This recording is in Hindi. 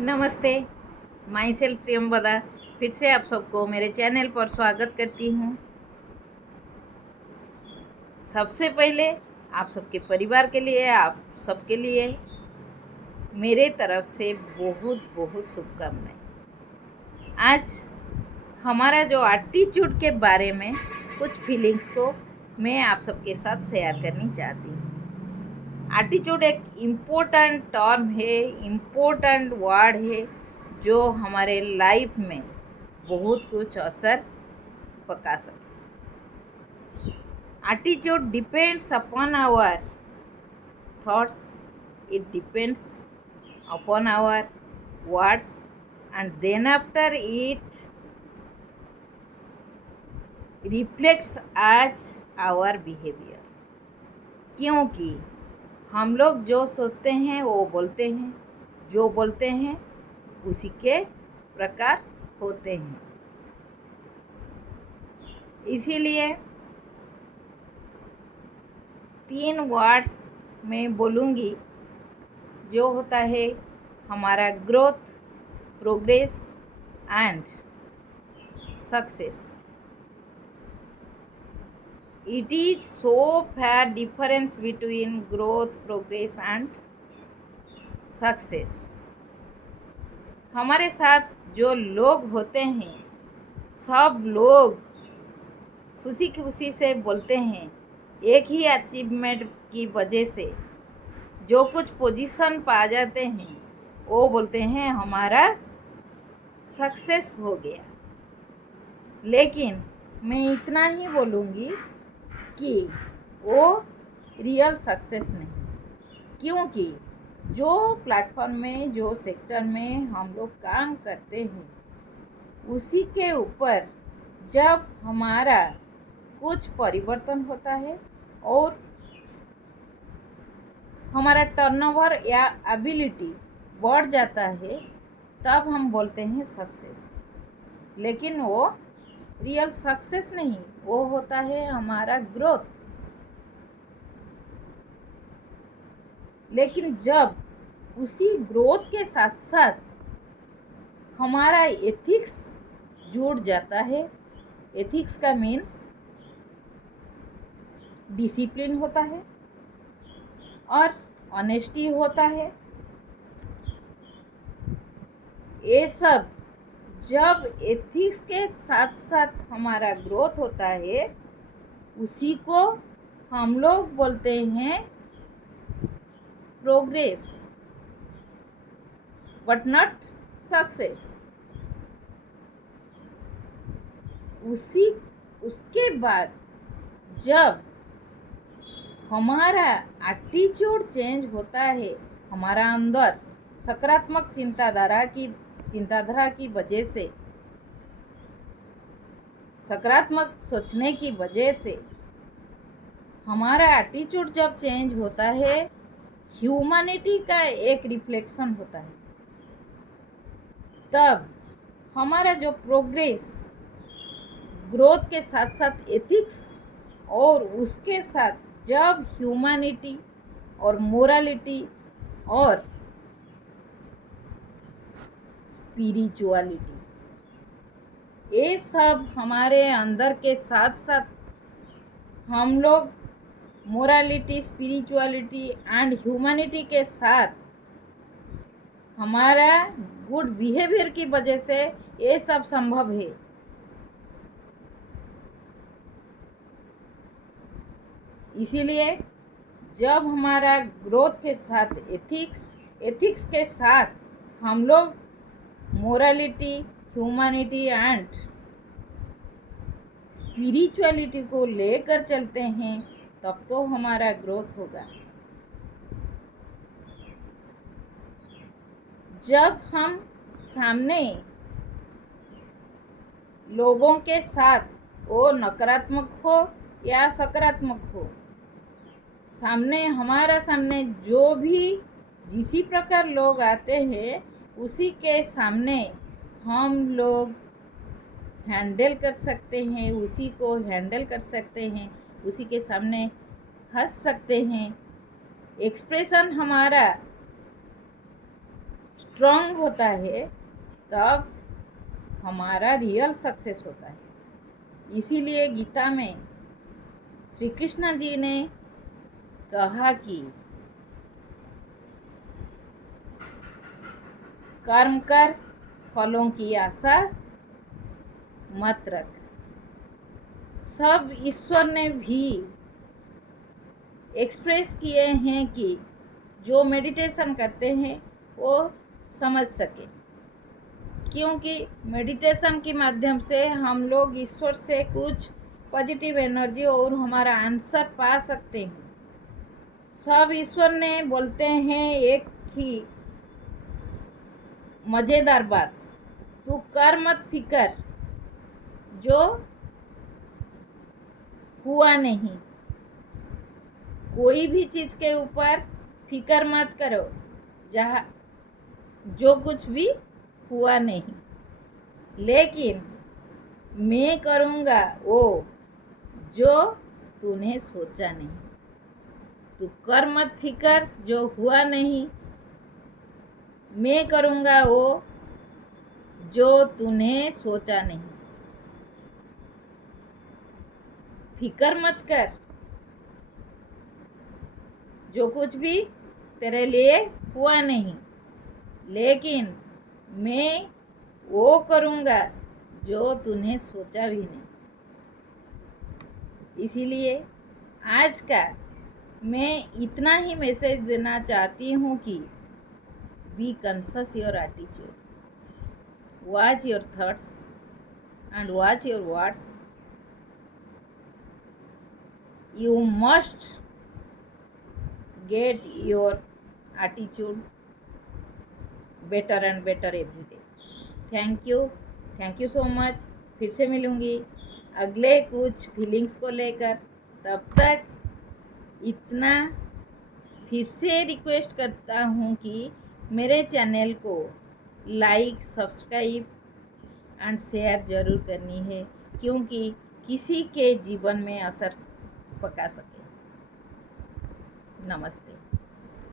नमस्ते। माई सेल्फ प्रियंवदा फिर से आप सबको मेरे चैनल पर स्वागत करती हूँ। सबसे पहले आप सबके परिवार के लिए, आप सबके लिए मेरे तरफ से बहुत बहुत शुभकामनाएं। आज हमारा जो एटीट्यूड के बारे में कुछ फीलिंग्स को मैं आप सबके साथ शेयर करनी चाहती हूँ। एटीट्यूड एक इम्पोर्टेंट टर्म है, इम्पोर्टेंट वर्ड है जो हमारे लाइफ में बहुत कुछ असर पका सके। Attitude depends upon our thoughts, it depends upon our words and then after it reflects as our behaviour. क्योंकि हम लोग जो सोचते हैं वो बोलते हैं, जो बोलते हैं उसी के प्रकार होते हैं। इसीलिए 3 वर्ड मैं बोलूँगी जो होता है हमारा growth, progress and success. It is so fair difference between growth, progress and success. हमारे साथ जो लोग होते हैं सब लोग खुशी खुशी से बोलते हैं, एक ही अचीवमेंट की वजह से जो कुछ पोजीशन पा जाते हैं वो बोलते हैं हमारा सक्सेस हो गया। लेकिन मैं इतना ही बोलूँगी कि वो रियल सक्सेस नहीं। क्योंकि जो प्लेटफॉर्म में, जो सेक्टर में हम लोग काम करते हैं उसी के ऊपर जब हमारा कुछ परिवर्तन होता है और हमारा टर्नओवर या एबिलिटी बढ़ जाता है तब हम बोलते हैं सक्सेस। लेकिन वो रियल सक्सेस नहीं, वो होता है हमारा ग्रोथ। लेकिन जब उसी ग्रोथ के साथ साथ हमारा एथिक्स जुड़ जाता है, एथिक्स का मीन्स डिसिप्लिन होता है और ऑनेस्टी होता है, ये सब जब एथिक्स के साथ साथ हमारा ग्रोथ होता है उसी को हम लोग बोलते हैं प्रोग्रेस, बट नॉट सक्सेस। उसके बाद जब हमारा एटीट्यूड चेंज होता है, हमारा अंदर सकारात्मक चिंताधारा की वजह से, सकारात्मक सोचने की वजह से हमारा एटीट्यूड जब चेंज होता है, ह्यूमैनिटी का एक रिफ्लेक्शन होता है। तब हमारा जो प्रोग्रेस, ग्रोथ के साथ साथ एथिक्स और उसके साथ जब ह्यूमैनिटी और मोरालिटी और स्पिरिचुअलिटी, ये सब हमारे अंदर के साथ साथ हम लोग मोरालिटी, स्पिरिचुअलिटी एंड ह्यूमैनिटी के साथ हमारा गुड बिहेवियर की वजह से ये सब संभव है। इसीलिए जब हमारा ग्रोथ के साथ एथिक्स के साथ हम लोग मोरालिटी, ह्यूमैनिटी एंड स्पिरिचुअलिटी को लेकर चलते हैं तब तो हमारा ग्रोथ होगा। जब हम सामने लोगों के साथ, वो नकारात्मक हो या सकारात्मक हो, हमारा सामने जो भी जिसी प्रकार लोग आते हैं उसी के सामने हम लोग हैंडल कर सकते हैं, उसी को हैंडल कर सकते हैं, उसी के सामने हंस सकते हैं। एक्सप्रेशन हमारा स्ट्रांग होता है तब हमारा रियल सक्सेस होता है। इसीलिए गीता में श्री कृष्ण जी ने कहा कि कर्म कर, फलों की आशा मत रख। सब ईश्वर ने भी एक्सप्रेस किए हैं कि जो मेडिटेशन करते हैं वो समझ सके, क्योंकि मेडिटेशन के माध्यम से हम लोग ईश्वर से कुछ पॉजिटिव एनर्जी और हमारा आंसर पा सकते हैं। सब ईश्वर ने बोलते हैं एक ही मज़ेदार बात, तू कर मत फिकर जो हुआ नहीं। कोई भी चीज़ के ऊपर फिक्र मत करो जहाँ जो कुछ भी हुआ नहीं, लेकिन मैं करूँगा वो जो तूने सोचा नहीं। तू कर मत फिकर जो हुआ नहीं, मैं करूँगा वो जो तूने सोचा नहीं। फिक्र मत कर जो कुछ भी तेरे लिए हुआ नहीं, लेकिन मैं वो करूँगा जो तूने सोचा भी नहीं। इसीलिए आज का मैं इतना ही मैसेज देना चाहती हूँ कि be conscious your attitude, watch your thoughts and watch your words. You must get your attitude better and better every day. Thank you so much. फिर से मिलूँगी अगले कुछ फीलिंग्स को लेकर। तब तक इतना फिर से रिक्वेस्ट करता हूँ कि मेरे चैनल को लाइक, सब्सक्राइब एंड शेयर ज़रूर करनी है, क्योंकि किसी के जीवन में असर पका सके। नमस्ते।